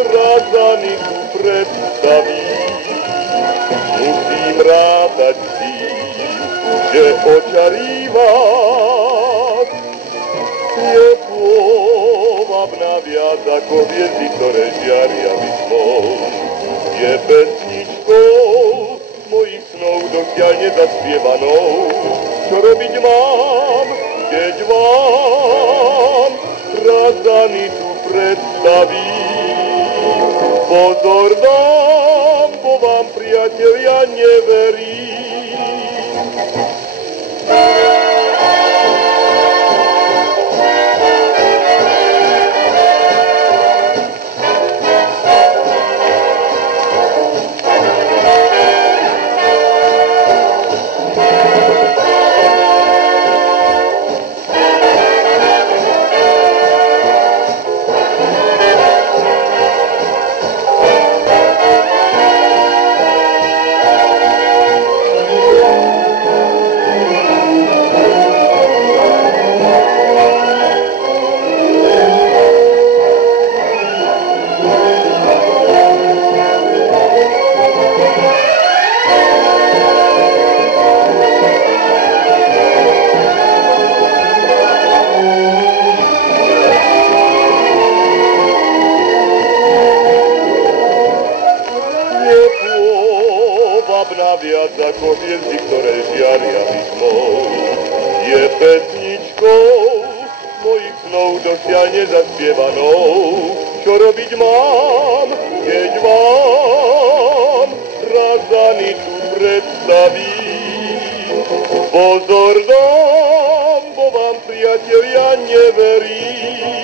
Razany tu predstavím, musím rátať s tým, že očarí vás. Je pôvabná viac ako hviezdy, ktoré žiaria vysmou. Je pesničkou mojich snov dosiaľ nezaspievanou. Čo robiť mám, keď vám Razany tu predstavím? Pozor dám, bo vám, priatelia, neverím. Viac ako hviezdy, ktoré žiaria vysmou. Je pesničkou mojich snov dosiaľ nezaspievanou. Čo robiť mám, keď vám Razany tu predstavím? Pozor dám, bo vám, priatelia, neverím.